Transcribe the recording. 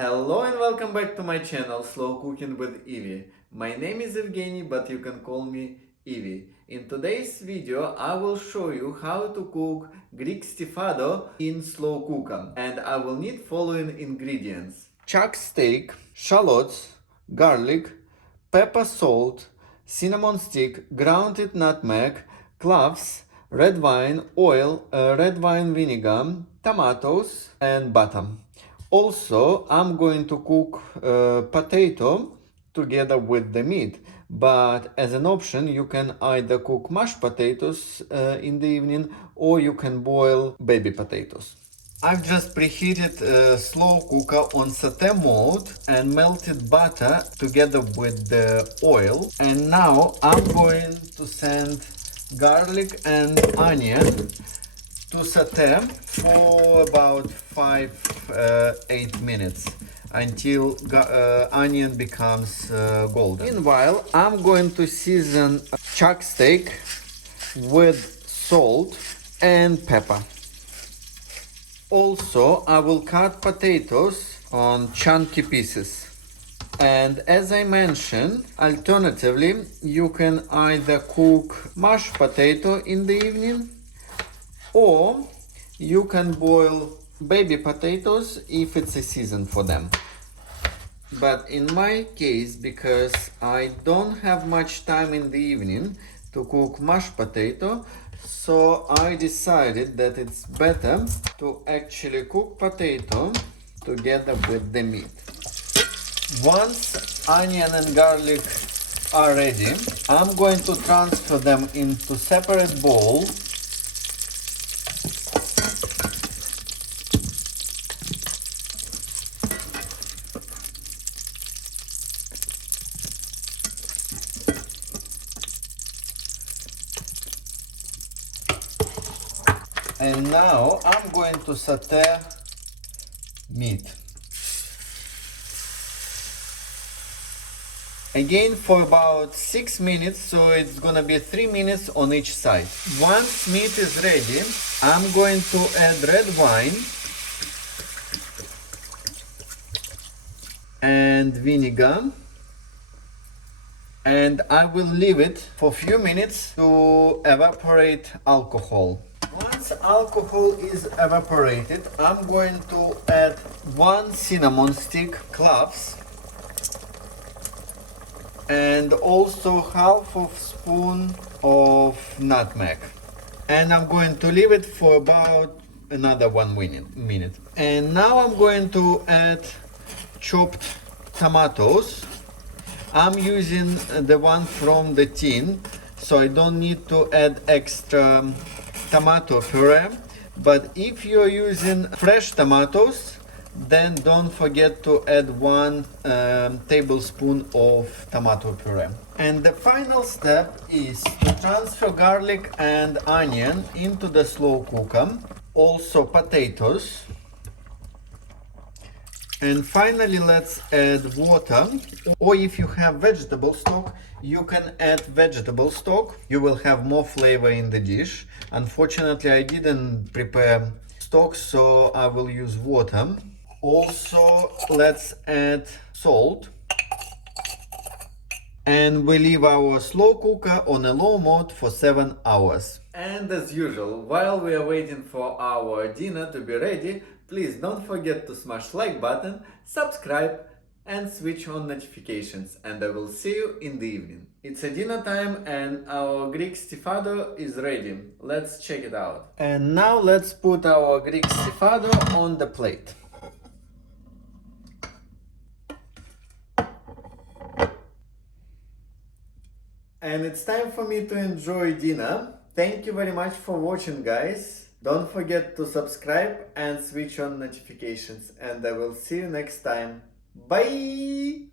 Hello and welcome back to my channel Slow Cooking with Evie. My name is Evgeny, but you can call me Evie. In today's video I will show you how to cook Greek Stifado in slow cooker, and I will need following ingredients: chuck steak, shallots, garlic, pepper, salt, cinnamon stick, grounded nutmeg, cloves, red wine, oil, red wine vinegar, tomatoes and butter. Also, I'm going to cook potato together with the meat, but as an option you can either cook mashed potatoes in the evening, or you can boil baby potatoes. I've just preheated a slow cooker on saute mode and melted butter together with the oil, and now I'm going to send garlic and onion to saute for about 5-8 minutes until onion becomes golden. Meanwhile, I'm going to season chuck steak with salt and pepper. Also, I will cut potatoes on chunky pieces. And as I mentioned, alternatively, you can either cook mashed potato in the evening, or you can boil baby potatoes if it's a season for them. But in my case, because I don't have much time in the evening to cook mashed potato, so I decided that it's better to actually cook potato together with the meat. Once onion and garlic are ready, I'm going to transfer them into separate bowl. And now I'm going to saute meat. Again for about 6 minutes, so it's gonna be 3 minutes on each side. Once meat is ready, I'm going to add red wine and vinegar, and I will leave it for a few minutes to evaporate alcohol. Once alcohol is evaporated, I'm going to add 1 cinnamon stick, cloves, and also half of spoon of nutmeg. And I'm going to leave it for about another 1 minute. And now I'm going to add chopped tomatoes. I'm using the one from the tin, so I don't need to add extra tomato puree. But if you're using fresh tomatoes, then don't forget to add 1 tablespoon of tomato puree. And the final step is to transfer garlic and onion into the slow cooker, also potatoes. And finally, let's add water, or if you have vegetable stock, you can add vegetable stock. You will have more flavor in the dish. Unfortunately, I didn't prepare stock, so I will use water. Also, let's add salt. And we leave our slow cooker on a low mode for 7 hours. And as usual, while we are waiting for our dinner to be ready, please don't forget to smash like button, subscribe and switch on notifications, and I will see you in the evening. It's a dinner time and our Greek Stifado is ready. Let's check it out. And now let's put our Greek Stifado on the plate. And it's time for me to enjoy dinner. Thank you very much for watching, guys. Don't forget to subscribe and switch on notifications, and I will see you next time. Bye!